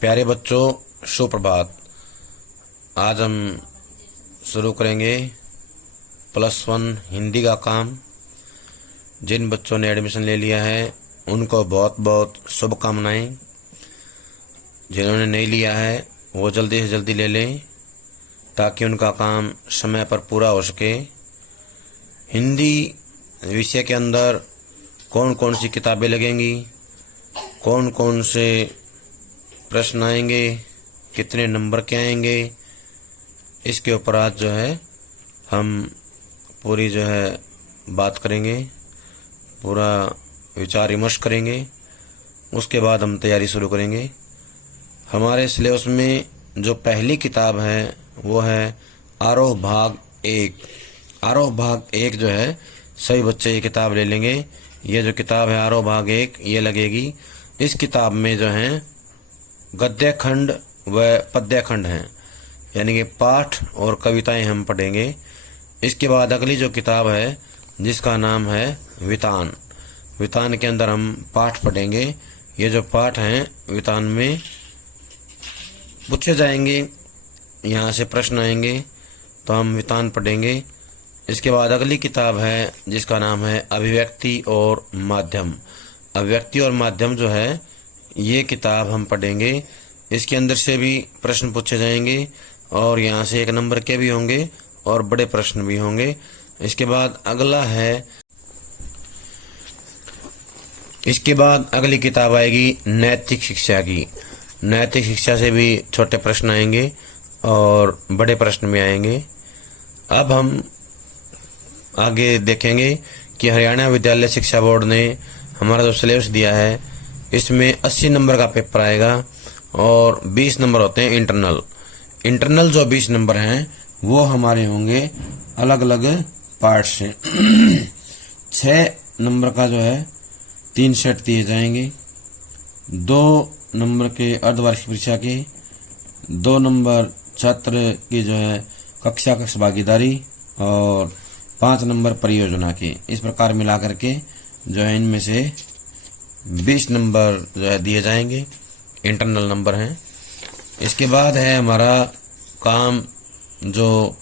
प्यारे बच्चों, सुप्रभात। आज हम शुरू करेंगे +1 हिंदी का काम। जिन बच्चों ने एडमिशन ले लिया है उनको बहुत बहुत शुभकामनाएं। जिन्होंने नहीं लिया है वो जल्दी से जल्दी ले लें ताकि उनका काम समय पर पूरा हो सके। हिंदी विषय के अंदर कौन कौन सी किताबें लगेंगी, कौन कौन से प्रश्न आएंगे, कितने नंबर के आएंगे, इसके ऊपर आज जो है हम पूरी बात करेंगे, पूरा विचार विमर्श करेंगे। उसके बाद हम तैयारी शुरू करेंगे। हमारे सिलेबस में जो पहली किताब है वो है आरोह भाग 1। आरोह भाग 1 जो है सभी बच्चे ये किताब ले लेंगे। ये जो किताब है आरोह भाग 1 ये लगेगी। इस किताब में जो है गद्य खंड व पद्य खंड हैं, यानी कि पाठ और कविताएं हम पढ़ेंगे। इसके बाद अगली जो किताब है जिसका नाम है वितान। वितान के अंदर हम पाठ पढ़ेंगे। ये जो पाठ हैं वितान में पूछे जाएंगे, यहाँ से प्रश्न आएंगे तो हम वितान पढ़ेंगे। इसके बाद अगली किताब है जिसका नाम है अभिव्यक्ति और माध्यम। अभिव्यक्ति और माध्यम जो है ये किताब हम पढ़ेंगे। इसके अंदर से भी प्रश्न पूछे जाएंगे और यहाँ से 1 नंबर के भी होंगे और बड़े प्रश्न भी होंगे। इसके बाद अगली किताब आएगी नैतिक शिक्षा की। नैतिक शिक्षा से भी छोटे प्रश्न आएंगे और बड़े प्रश्न भी आएंगे। अब हम आगे देखेंगे कि हरियाणा विद्यालय शिक्षा बोर्ड ने हमारा जो सिलेबस दिया है इसमें 80 नंबर का पेपर आएगा और 20 नंबर होते हैं इंटरनल। इंटरनल जो 20 नंबर हैं वो हमारे होंगे अलग अलग पार्ट से। 6 नंबर का जो है 3 सेट दिए जाएंगे। 2 नंबर के अर्धवार्षिक परीक्षा के, 2 नंबर छात्र की जो है कक्षा भागीदारी और 5 नंबर परियोजना के। इस प्रकार मिला करके जो है इनमें से 20 नंबर जो है दिए जाएंगे, इंटरनल नंबर हैं। इसके बाद है हमारा काम जो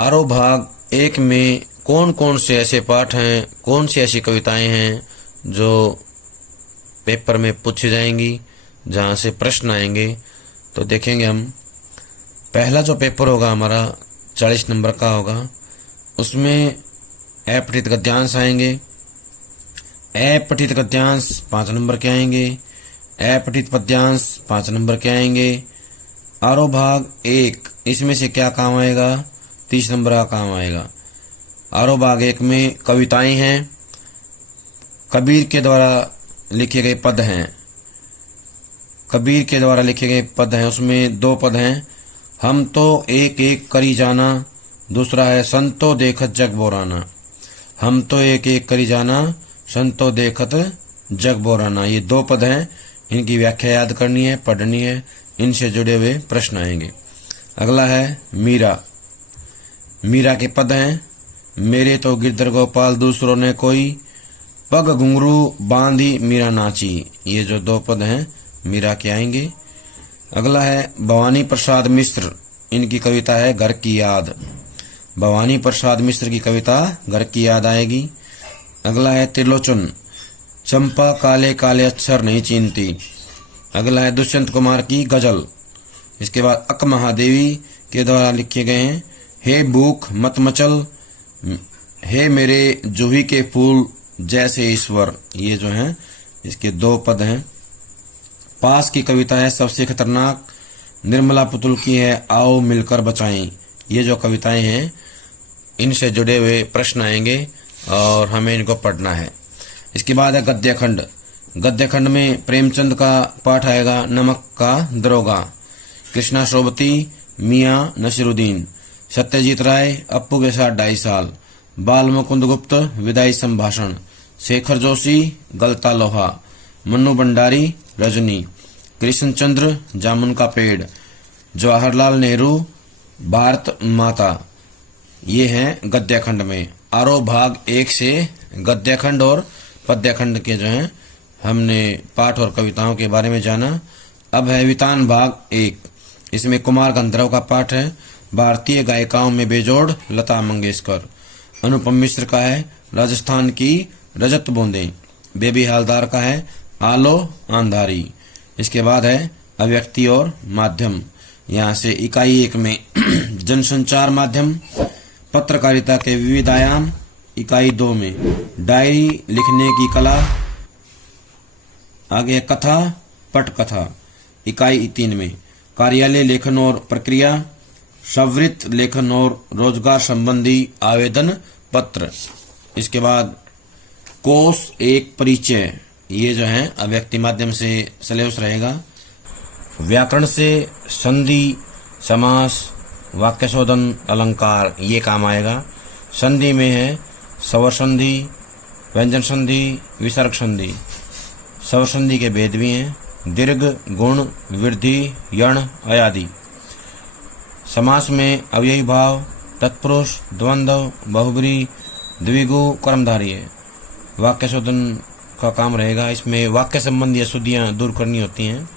आरोह भाग 1 में कौन कौन से ऐसे पाठ हैं, कौन सी ऐसी कविताएं हैं जो पेपर में पूछी जाएंगी, जहां से प्रश्न आएंगे। तो देखेंगे हम। पहला जो पेपर होगा हमारा 40 नंबर का होगा। उसमें अपठित गद्यांश आएंगे। अपठित गद्यांश 5 नंबर के आएंगे। अपठित पद्यांश 5 नंबर के आएंगे। आरोह भाग 1 इसमें से क्या काम आएगा? 30 नंबर का काम आएगा। आरोह भाग 1 में कविताएं हैं, कबीर के द्वारा लिखे गए पद हैं। कबीर के द्वारा लिखे गए पद हैं, उसमें 2 पद हैं। हम तो एक एक करी जाना, दूसरा है संतो देखत जग बोराना। हम तो एक एक करी जाना, संतो देखत जग बोराना, ये 2 पद हैं। इनकी व्याख्या याद करनी है, पढ़नी है। इनसे जुड़े हुए प्रश्न आएंगे। अगला है मीरा। मीरा के पद हैं। मेरे तो गिरधर गोपाल दूसरों ने कोई, पग घुंघरू बांधी मीरा नाची। ये जो 2 पद हैं मीरा के आएंगे। अगला है भवानी प्रसाद मिश्र। इनकी कविता है घर की याद। भवानी प्रसाद मिश्र की कविता घर की याद आएगी। अगला है त्रिलोचन। चंपा काले काले अक्षर नहीं चीनती। अगला है दुष्यंत कुमार की गजल। इसके बाद अक महादेवी के द्वारा लिखे गए हैं हे भूख मत मचल, हे मेरे जूही के फूल जैसे ईश्वर। ये जो हैं इसके 2 पद हैं। पास की कविता है सबसे खतरनाक। निर्मला पुतुल की है आओ मिलकर बचाएं। ये जो कविताएं हैं इनसे जुड़े हुए प्रश्न आएंगे और हमें इनको पढ़ना है। इसके बाद है गद्य खंड। गद्य खंड में प्रेमचंद का पाठ आएगा नमक का दरोगा। कृष्णा शोभती, मियाँ नसीरुद्दीन, सत्यजीत राय अप्पू के साथ 2.5 साल, बाल मुकुंद गुप्त विदाई संभाषण, शेखर जोशी गलता लोहा, मन्नू भंडारी रजनी, कृष्णचंद्र जामुन का पेड़, जवाहरलाल नेहरू भारत माता। ये हैं गद्य खंड में। आरोह भाग 1 से गद्य खंड और पद्य खंड के जो हैं हमने पाठ और कविताओं के बारे में जाना। अब है वितान भाग 1। इसमें कुमार गंधर्व का पाठ है। भारतीय गायिकाओं में बेजोड़ लता मंगेशकर। अनुपम मिश्र का है राजस्थान की रजत बूंदें। बेबी हालदार का है आलो आंधारी। इसके बाद है अव्यक्ति और माध्यम। यहाँ से इकाई 1 में जनसंचार माध्यम पत्रकारिता के विविध आयाम। इकाई 2 में डायरी लिखने की कला। आगे कथा पटकथा। इकाई 3 में कार्यालय लेखन और प्रक्रिया, सवृत्त लेखन और रोजगार संबंधी आवेदन पत्र। इसके बाद कोष 1 परिचय, ये जो है अव्यक्ति माध्यम से सिलेबस रहेगा। व्याकरण से संधि, समास, वाक्य शोधन, अलंकार ये काम आएगा। संधि में है स्वर संधि, व्यंजन संधि, विसर्ग संधि। स्वर संधि के भेद भी हैं, दीर्घ, गुण, वृद्धि, यण, अयादि। समास में अव्ययी भाव, तत्पुरुष, द्वंद्व, बहुब्री, द्विगु, कर्मधारय है। वाक्य शोधन का काम रहेगा। इसमें वाक्य संबंधी अशुद्धियां दूर करनी होती हैं।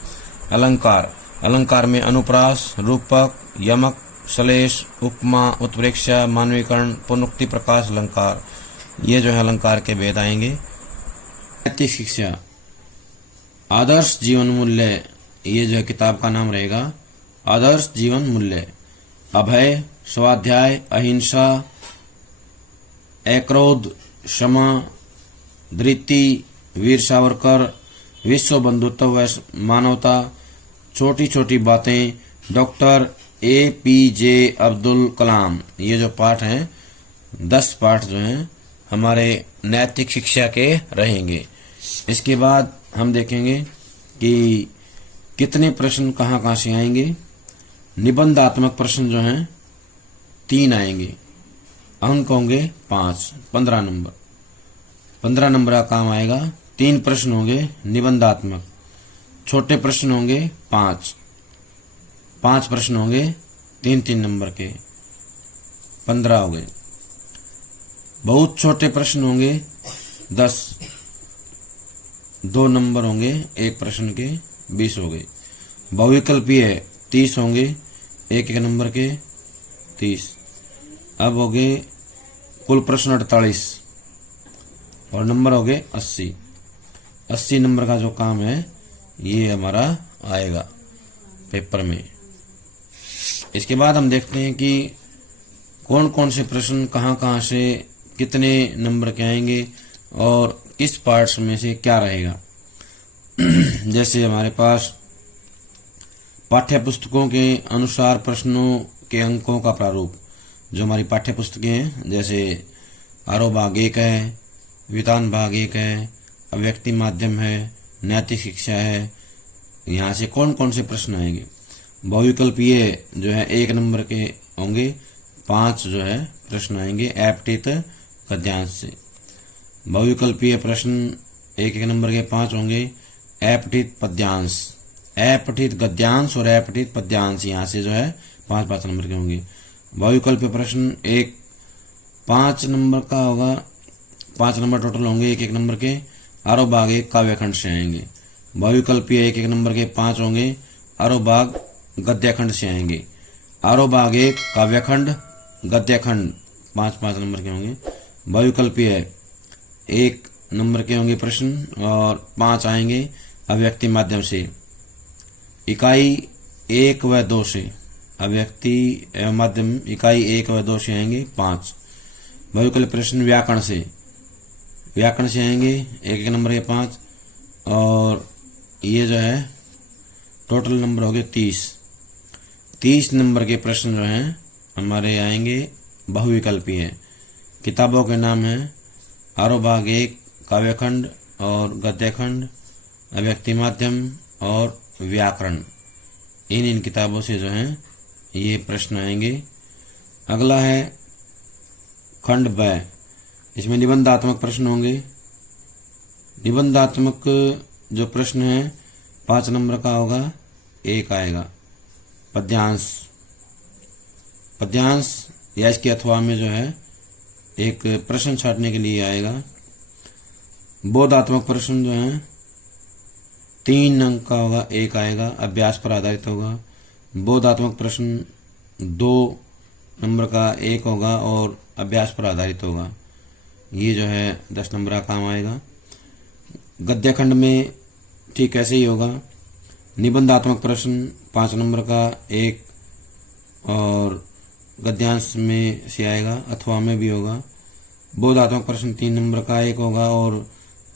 अलंकार, अलंकार में अनुप्रास, रूपक, यमक, श्लेष, उपमा, उत्प्रेक्षा, मानवीकरण, पुनरुक्ति, प्रकाश अलंकार, ये जो है अलंकार के भेद आएंगे। नैतिक शिक्षा, आदर्श जीवन मूल्य, ये जो है किताब का नाम रहेगा आदर्श जीवन मूल्य। अभय, स्वाध्याय, अहिंसा, अक्रोध, क्षमा, धृति, वीर सावरकर, विश्व बंधुत्व व मानवता, छोटी छोटी बातें, डॉक्टर APJ अब्दुल कलाम। ये जो पाठ हैं 10 पाठ जो हैं हमारे नैतिक शिक्षा के रहेंगे। इसके बाद हम देखेंगे कि कितने प्रश्न कहाँ कहाँ से आएंगे। निबंधात्मक प्रश्न जो हैं 3 आएंगे, अंक होंगे 5, 15 नंबर। 15 नंबर का काम आएगा। 3 प्रश्न होंगे निबंधात्मक, छोटे प्रश्न होंगे 5 प्रश्न होंगे 3 नंबर के, 15 हो गए। बहुत छोटे प्रश्न होंगे 10, 2 नंबर होंगे 1 प्रश्न के, 20 हो गए। बहुविकल्पीय 30 होंगे 1 नंबर के, 30। अब हो गए कुल प्रश्न 48 और नंबर हो गए 80। 80 नंबर का जो काम है ये हमारा आएगा पेपर में। इसके बाद हम देखते हैं कि कौन कौन से प्रश्न कहाँ कहाँ से कितने नंबर के आएंगे और किस पार्ट्स में से क्या रहेगा। जैसे हमारे पास पाठ्य पुस्तकों के अनुसार प्रश्नों के अंकों का प्रारूप, जो हमारी पाठ्य पुस्तकें हैं, जैसे आरोह भाग 1 है, वितान भाग 1 है, अव्यक्ति माध्यम है, नैतिक शिक्षा है, यहाँ से कौन कौन से प्रश्न आएंगे। बहुविकल्पीय जो है 1 नंबर के होंगे, 5 जो है प्रश्न आएंगे ऐपटित गद्यांश से। बहुविकल्पीय प्रश्न 1 नंबर के 5 होंगे ऐपटित पद्यांश, ऐपटित गद्यांश और ऐपटित पद्यांश, यहाँ से जो है 5 नंबर के होंगे। बहुविकल्पीय प्रश्न 5 नंबर का होगा, 5 नंबर टोटल होंगे 1 नंबर के। आरोह भाग 1 काव्यखंड से आएंगे। बहुविकल्पीय 1 नंबर के 5 होंगे, आरोह भाग गद्यखंड से आएंगे। आरोह भाग 1 काव्यखंड, गद्यखंड 5 नंबर के होंगे। बहुविकल्पीय 1 नंबर के होंगे प्रश्न और 5 आएंगे अव्यक्ति माध्यम से। इकाई 1 व 2 से, अव्यक्ति एवं माध्यम इकाई 1 व 2 से आएंगे 5। बहुविकल्पीय प्रश्न व्याकरण से आएंगे 1 नंबर के 5 और ये जो है टोटल नंबर हो गए 30 नंबर के प्रश्न जो हैं हमारे आएंगे बहुविकल्पीय। किताबों के नाम हैं आरोह भाग 1 काव्यखंड और गद्यखंड, अव्यक्ति माध्यम और व्याकरण। इन किताबों से जो हैं ये प्रश्न आएंगे। अगला है खंड ब, इसमें निबंधात्मक प्रश्न होंगे। निबंधात्मक जो प्रश्न है 5 नंबर का होगा, 1 आएगा। पद्यांश या इसके अथवा में जो है एक प्रश्न छाटने के लिए आएगा। बोधात्मक प्रश्न जो है 3 अंक का होगा, 1 आएगा, अभ्यास पर आधारित होगा। बोधात्मक प्रश्न 2 नंबर का 1 होगा और अभ्यास पर आधारित होगा। ये जो है 10 नंबर का काम आएगा। गद्य खंड में ठीक ऐसे ही होगा। निबंधात्मक प्रश्न 5 नंबर का 1 और गद्यांश में से आएगा अथवा में भी होगा। बोधात्मक प्रश्न 3 नंबर का 1 होगा और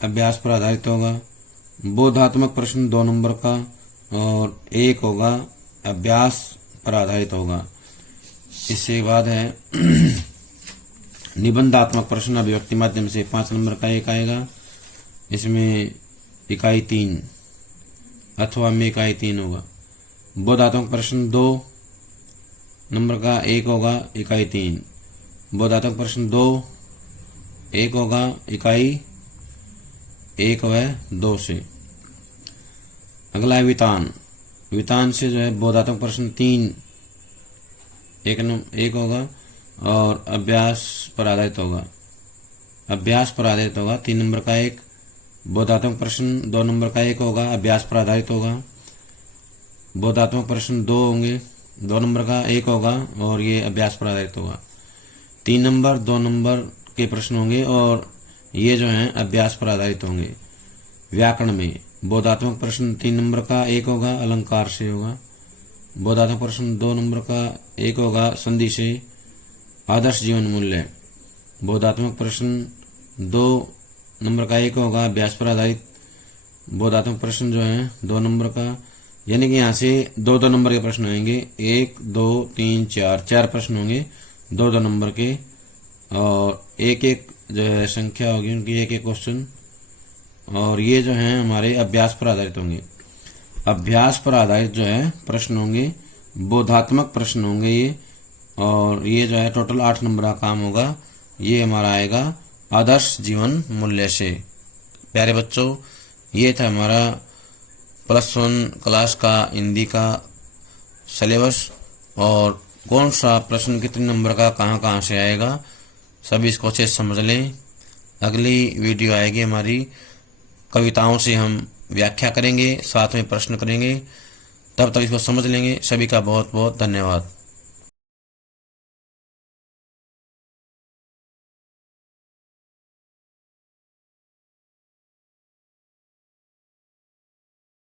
अभ्यास पर आधारित होगा। बोधात्मक प्रश्न 2 नंबर का और 1 होगा, अभ्यास पर आधारित होगा। इसके बाद है निबंधात्मक प्रश्न अभिव्यक्ति माध्यम से 5 नंबर का 1 आएगा। इसमें इकाई 3 अथवा में इकाई 3 होगा। बोधात्मक प्रश्न 2 नंबर का 1 होगा, इकाई 3। बोधात्मक प्रश्न 2 1 होगा, इकाई 1 व 2 से। अगला है वितान। वितान से जो है बोधात्मक प्रश्न 3 1 होगा और अभ्यास पर आधारित होगा। अभ्यास पर आधारित होगा 3 नंबर का 1। बोधात्मक प्रश्न 2 नंबर का 1 होगा, अभ्यास पर आधारित होगा। बोधात्मक प्रश्न 2 होंगे, 2 नंबर का 1 होगा और ये अभ्यास पर आधारित होगा। 3 नंबर 2 नंबर के प्रश्न होंगे और ये जो हैं अभ्यास पर आधारित होंगे। व्याकरण में बोधात्मक प्रश्न 3 नंबर का 1 होगा, अलंकार से होगा। बोधात्मक प्रश्न 2 नंबर का 1 होगा, संधि से। आदर्श जीवन मूल्य बोधात्मक प्रश्न 2 नंबर का 1 होगा, अभ्यास पर आधारित। बोधात्मक प्रश्न जो है 2 नंबर का, यानी कि यहाँ से 2-2 नंबर के प्रश्न आएंगे। 1 2 3 4 प्रश्न होंगे 2-2 नंबर के और 1-1 जो है संख्या होगी उनकी, 1-1 क्वेश्चन। और ये जो है हमारे अभ्यास पर आधारित होंगे। अभ्यास पर आधारित जो है प्रश्न होंगे, बोधात्मक प्रश्न होंगे ये, और ये जो है टोटल 8 नंबर का काम होगा। ये हमारा आएगा आदर्श जीवन मूल्य से। प्यारे बच्चों, ये था हमारा +1 क्लास का हिंदी का सिलेबस और कौन सा प्रश्न कितने नंबर का कहाँ से आएगा, सभी इसको अच्छे से समझ लें। अगली वीडियो आएगी हमारी, कविताओं से हम व्याख्या करेंगे, साथ में प्रश्न करेंगे। तब तक इसको समझ लेंगे। सभी का बहुत बहुत धन्यवाद।